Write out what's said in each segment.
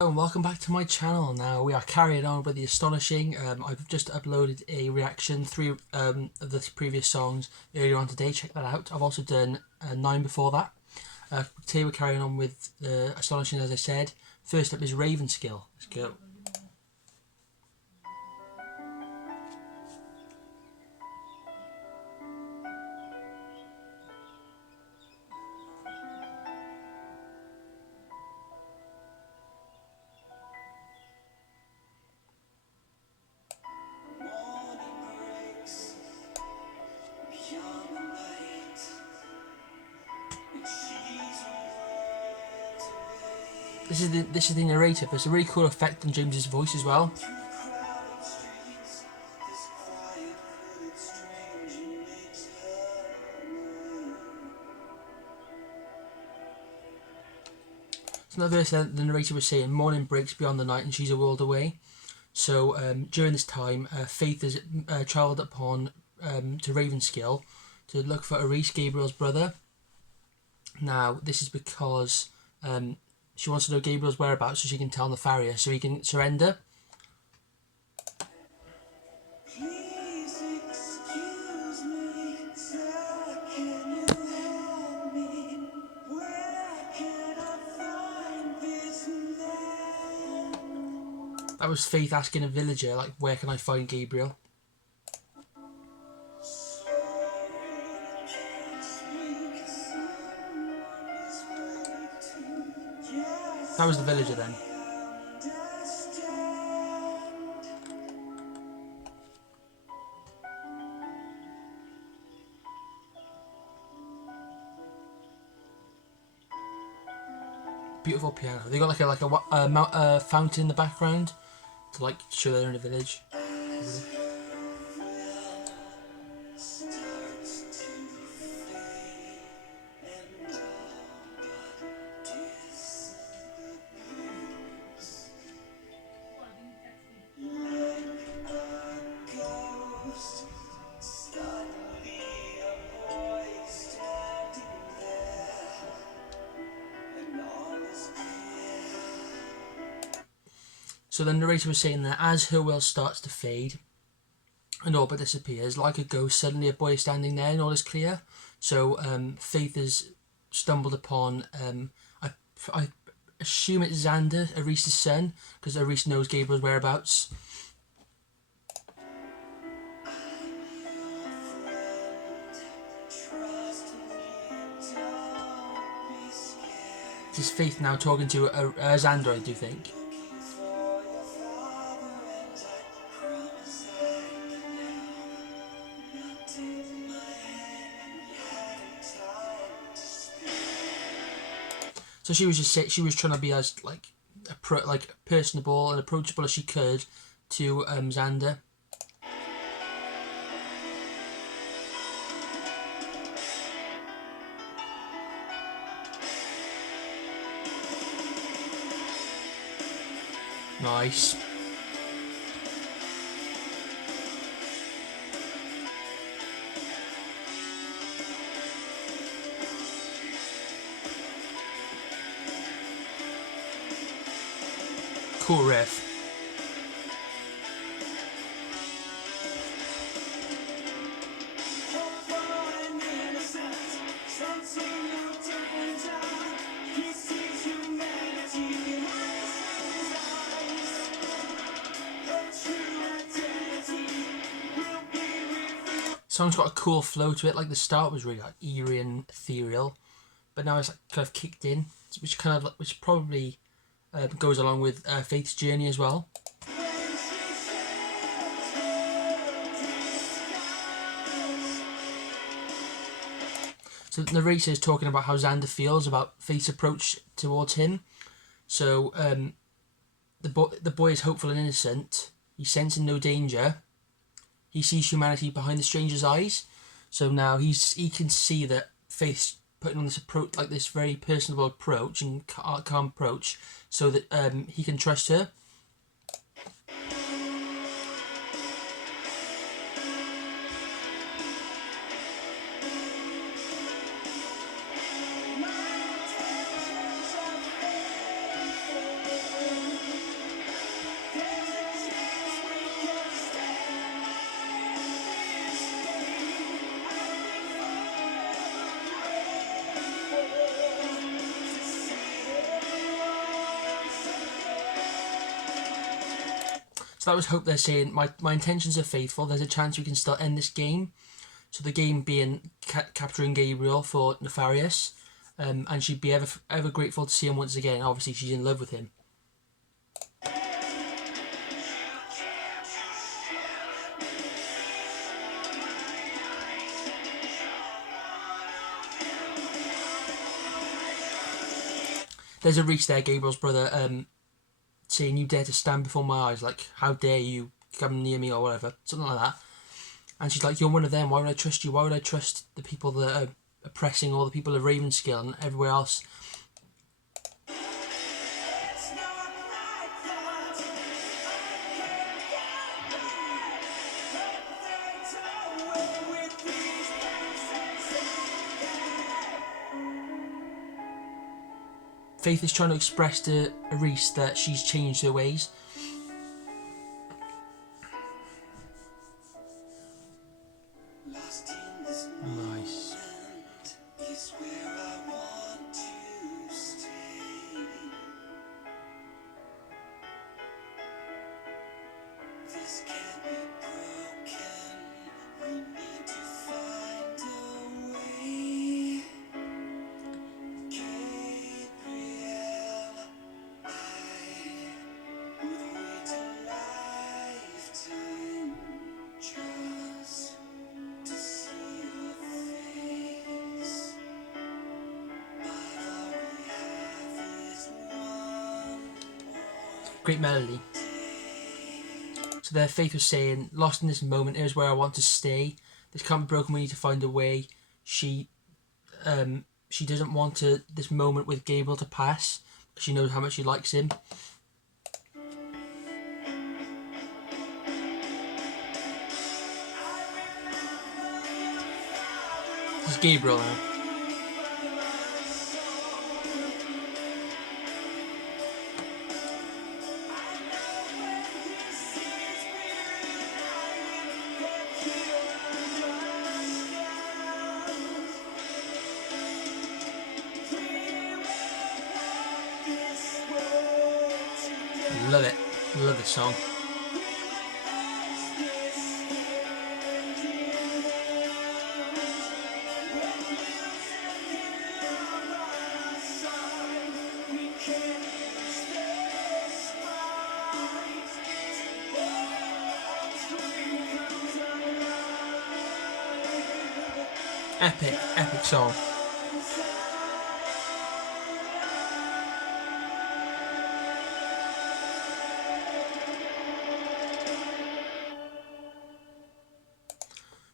Hello and welcome back to my channel. Now we are carrying on with the astonishing. I've just uploaded a reaction through of the previous songs earlier on today. Check that out. I've also done 9 before that. Today we're carrying on with the astonishing, as I said. First up is Ravenskill. Let's go. This is the narrator, but it's a really cool effect on James's voice as well. So another verse, the narrator was saying, "Morning breaks beyond the night, and she's a world away." So during this time, Faith has travelled upon to Ravenskill to look for Reese, Gabriel's brother. Now, this is because she wants to know Gabriel's whereabouts so she can tell the farrier so he can surrender. Please excuse me, sir, can you help me? Where can I find this man? That was Faith asking a villager, like, where can I find Gabriel? That was the villager then. Beautiful piano. They got like a fountain in the background to like show they're in a village. So the narrator was saying that as her will starts to fade and all but disappears, like a ghost, suddenly a boy is standing there and all is clear. So Faith has stumbled upon, I assume it's Xander, Arise's son, because Arise knows Gabriel's whereabouts. This is Faith now talking to Xander, I do think. So she was trying to be as like personable and approachable as she could to Xander. Nice. Cool riff. Song's got a cool flow to it. Like the start was really like eerie and ethereal, but now it's like kind of kicked in, which probably goes along with Faith's journey as well. So the narrator is talking about how Xander feels about Faith's approach towards him. So the boy is hopeful and innocent. He's sensing no danger. He sees humanity behind the stranger's eyes. So now he can see that Faith's putting on this approach, like this very personable approach and calm approach, so that he can trust her. So that was Hope. They're saying, my intentions are faithful. There's a chance we can still end this game. So the game being capturing Gabriel for Nefarious, and she'd be ever grateful to see him once again. Obviously, she's in love with him. There's a Reese there, Gabriel's brother, saying, "You dare to stand before my eyes? Like, how dare you come near me," or whatever, something like that. And she's like, "You're one of them. Why would I trust you? Why would I trust the people that are oppressing all the people of Ravenskill and everywhere else?" It's not like that. I can't get away with these Faith is trying to express to Reese that she's changed her ways. Lost in this Nice. moment is where I want to stay. This can't be broken. We need to find a way. Gabriel, I would wait a lifetime just to see your face. But all we have is one more Great melody. So there, Faith was saying, "Lost in this moment is where I want to stay. This can't be broken. We need to find a way." She doesn't want this moment with Gabriel to pass. She knows how much she likes him. This is Gabriel now. Love it. Love this song. Epic song.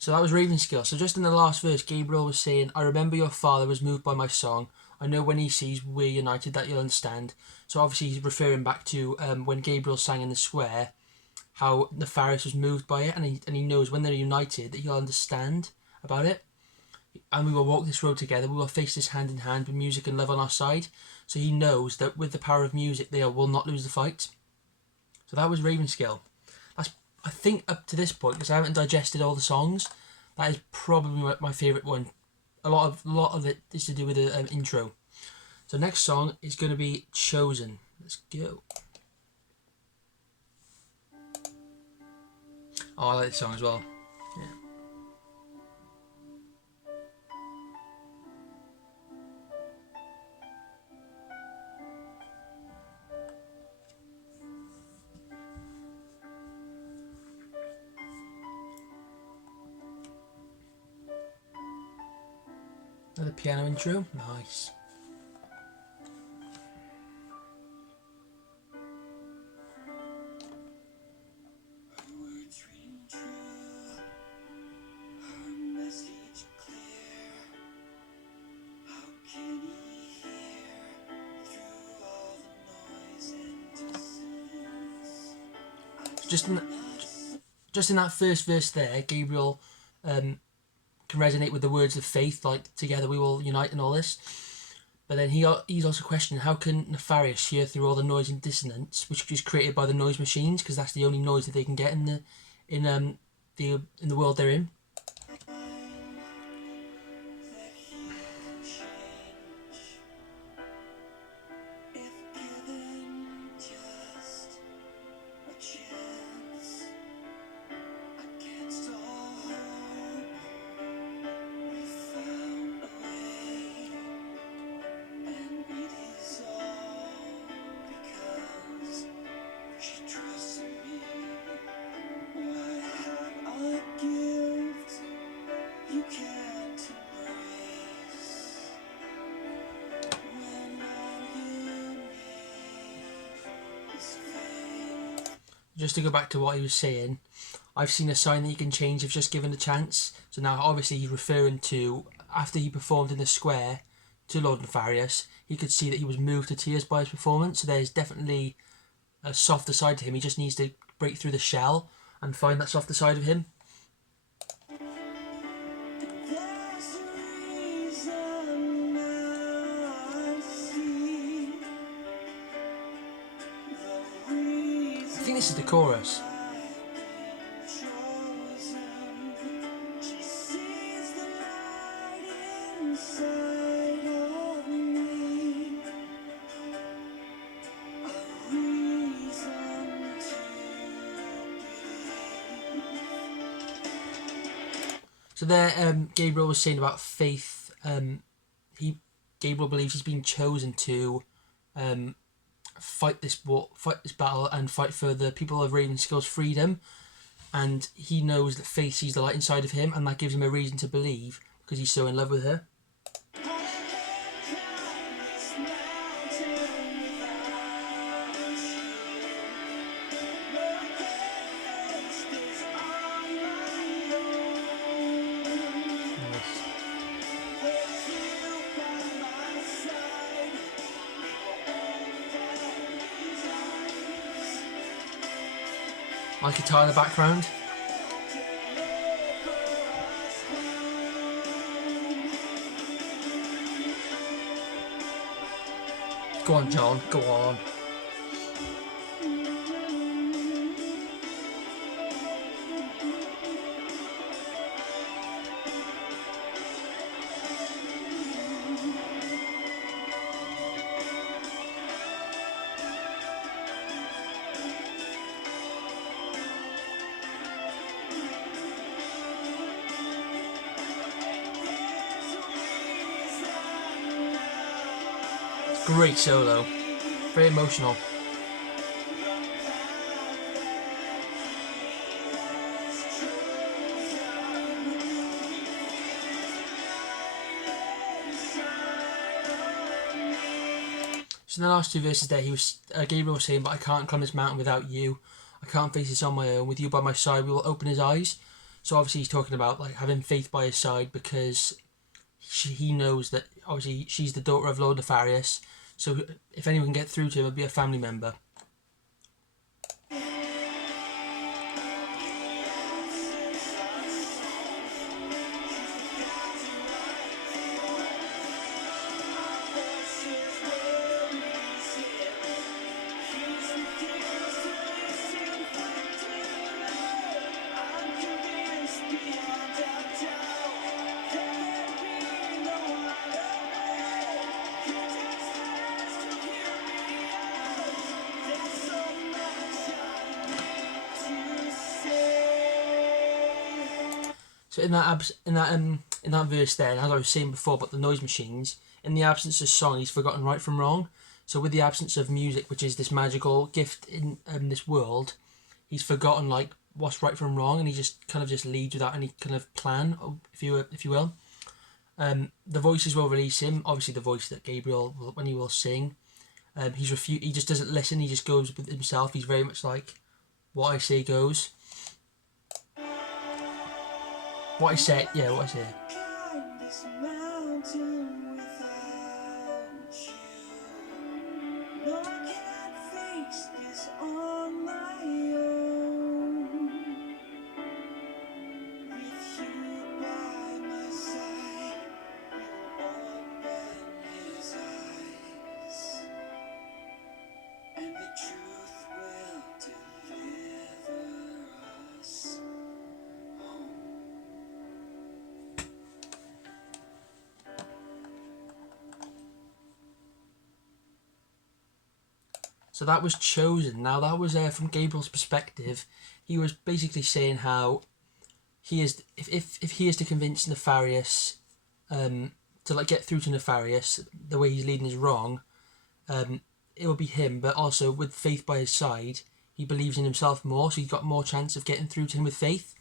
So that was Ravenskill. So just in the last verse, Gabriel was saying, "I remember your father was moved by my song. I know when he sees we're united that you'll understand." So obviously he's referring back to when Gabriel sang in the square, how Nefarious was moved by it, and he knows when they're united that he'll understand about it. "And we will walk this road together. We will face this hand in hand with music and love on our side." So he knows that with the power of music, they will not lose the fight. So that was Ravenskill. That's, I think, up to this point, because I haven't digested all the songs, that is probably my favourite one. A lot of it is to do with the intro. So next song is going to be Chosen. Let's go. Oh, I like this song as well. Yeah. Another piano intro. Nice. words ring true, our message clear. How can he hear through all the noise and distance? Just in that first verse there, Gabriel can resonate with the words of faith, like "together we will unite" and all this. But then he's also questioning, how can Nefarious hear through all the noise and dissonance, which is created by the noise machines, because that's the only noise that they can get in the world they're in. That he can change if given just a chance. just to go back to what he was saying, I've seen a sign that you can change if just given a chance. So now obviously he's referring to after he performed in the square to Lord Nefarious, he could see that he was moved to tears by his performance. So there's definitely a softer side to him. He just needs to break through the shell and find that softer side of him. There's a reason I see. The reason I think this is the chorus. chosen. She sees the light inside of me. A reason So there, Gabriel was saying about faith. Gabriel believes he's been chosen to fight this war, fight this battle, and fight for the people of Ravenskill's freedom. And he knows that faith sees the light inside of him, and that gives him a reason to believe because he's so in love with her. My guitar in the background. Go on, John, go on. Great solo. Very emotional. So in the last two verses there, Gabriel was saying, "But I can't climb this mountain without you. I can't face this on my own. With you by my side, we will open his eyes." So obviously he's talking about like having faith by his side because he knows that obviously she's the daughter of Lord Nefarious. So if anyone can get through to him, it'll be a family member. So in that verse there, and as I was saying before about the noise machines, in the absence of song, he's forgotten right from wrong. So with the absence of music, which is this magical gift in this world, he's forgotten like what's right from wrong, and he just kind of just leads without any kind of plan, if you will. The voices will release him. Obviously, the voice that Gabriel when he will sing, he just doesn't listen. He just goes with himself. He's very much like, what I say goes. What I say. climb this mountain without you. No, I can't face this on my own. With you by my side, you open his eyes, and the truth will deliver us home. So that was chosen. Now that was from Gabriel's perspective. He was basically saying how he is, if he is to convince Nefarious, to like get through to Nefarious, the way he's leading is wrong. It will be him, but also with faith by his side, he believes in himself more, so he's got more chance of getting through to him with faith.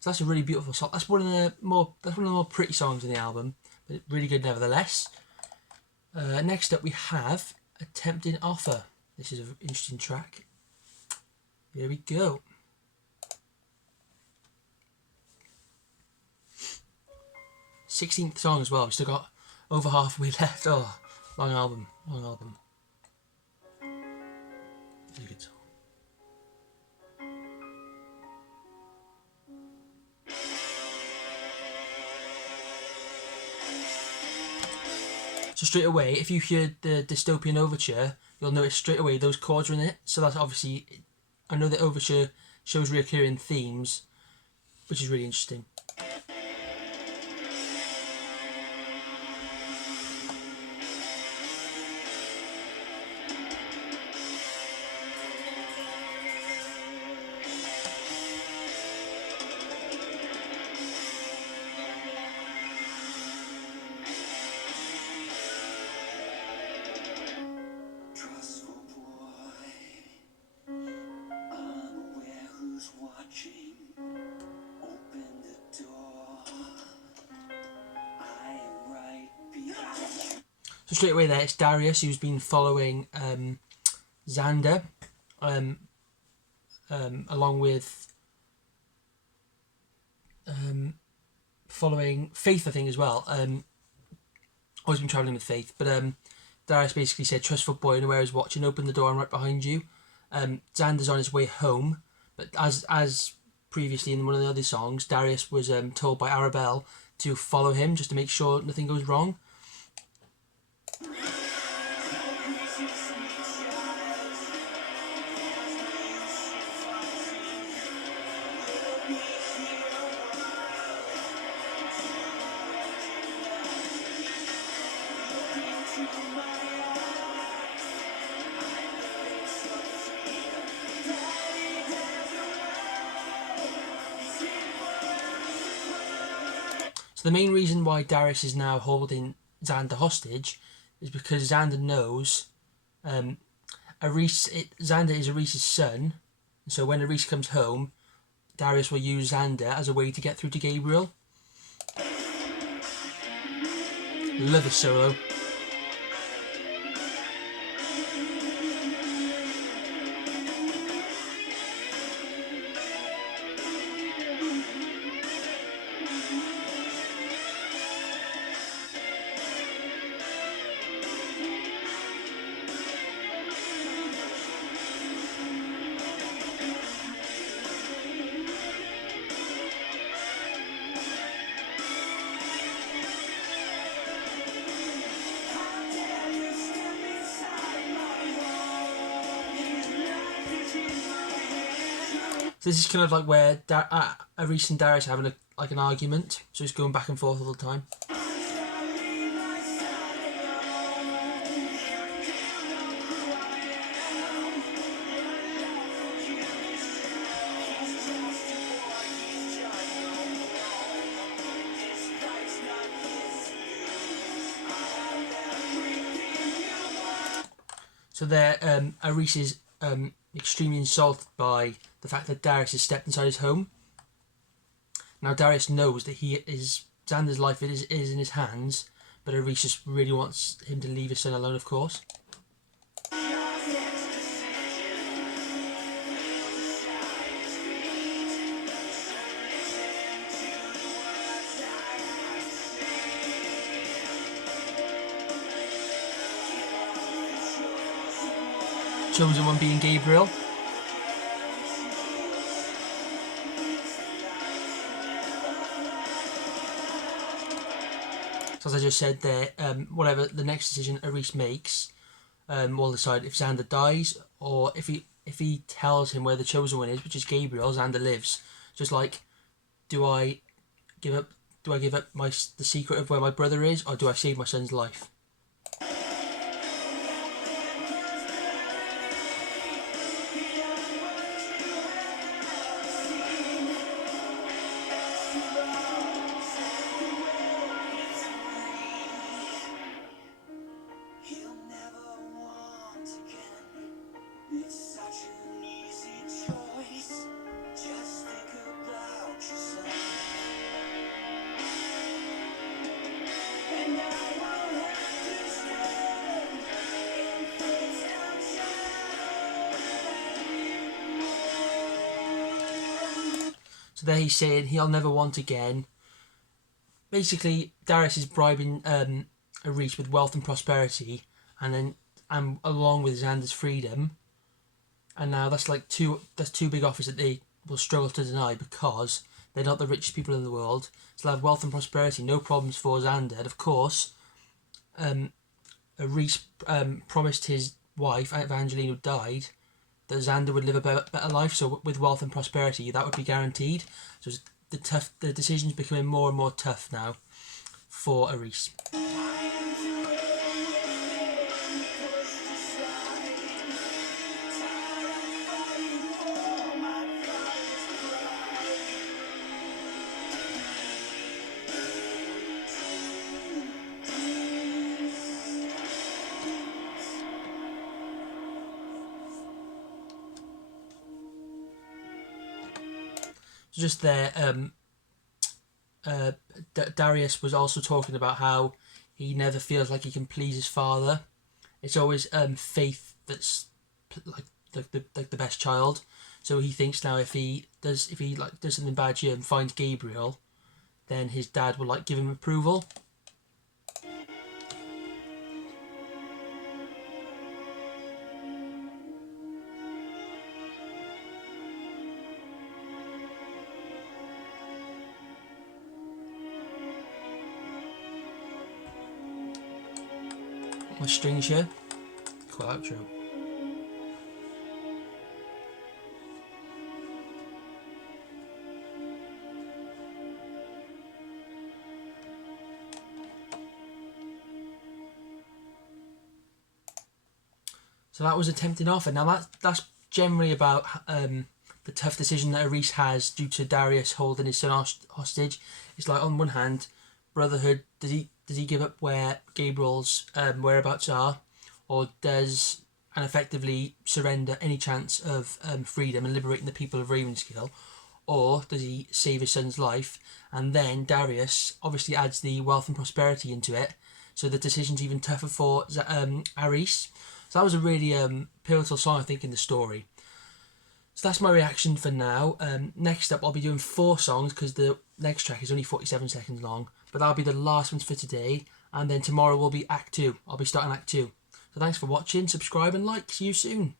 So that's a really beautiful song. That's one of the more pretty songs in the album, but really good nevertheless. Next up we have A Tempting Offer. This is an interesting track. Here we go. "16th song as well. We've still got over halfway left. Oh, long album. It's a good song. So straight away, if you hear the dystopian overture, you'll notice straight away those chords are in it. So that's obviously, I know the overture shows recurring themes, which is really interesting. Trustful boy, unaware who's watching. Open the door. I am right behind you. So straight away there, it's Darius who's been following Xander, along with following Faith, I think, as well. Always been travelling with Faith, but Darius basically said, "Trustful boy, unaware is watching. Open the door. I'm right behind you." Xander's on his way home, but as previously in one of the other songs, Darius was told by Arabelle to follow him just to make sure nothing goes wrong. So the main reason why Darius is now holding Xander hostage is because Xander knows Xander is Aris's son, and so when Aris comes home, Darius will use Xander as a way to get through to Gabriel. Love this solo. So this is kind of like where Aris and Darius are having an argument, so it's going back and forth all the time. So there, Aris is extremely insulted by the fact that Darius has stepped inside his home. Now Darius knows that Xander's life is in his hands, but Aris just really wants him to leave his son alone, of course. Chosen one being Gabriel. So as I just said there, whatever the next decision Aris makes, we'll decide if Xander dies or if he tells him where the chosen one is, which is Gabriel. Xander lives. Just like, do I give up the secret of where my brother is, or do I save my son's life? He'll never want again. It's such an easy choice. Just think about your son. And I won't have So there he's saying he'll never want again. Basically, Darius is bribing Aris with wealth and prosperity, and along with Xander's freedom. And now that's two big offers that they will struggle to deny because they're not the richest people in the world. So they'll have wealth and prosperity, no problems for Xander. And of course, Reese promised his wife, Evangeline, who died, that Xander would live a better life. So with wealth and prosperity, that would be guaranteed. So the decision's becoming more and more tough now for Aris. Just there, Darius was also talking about how he never feels like he can please his father. It's always Faith that's like the best child. So he thinks now if he does something bad here and finds Gabriel, then his dad will give him approval. My strings here. Cool outro. So that was a tempting offer. Now that's generally about the tough decision that Aris has due to Darius holding his son hostage. It's like, on one hand, brotherhood, does he give up where Gabriel's whereabouts are, or does and effectively surrender any chance of freedom and liberating the people of Ravenskill, or does he save his son's life? And then Darius obviously adds the wealth and prosperity into it, so the decision's even tougher for Aris. So that was a really pivotal song, I think, in the story. So that's my reaction for now. Next up, I'll be doing 4 songs because the next track is only 47 seconds long. But that'll be the last ones for today. And then tomorrow will be Act 2. I'll be starting Act 2. So thanks for watching, subscribe and like. See you soon.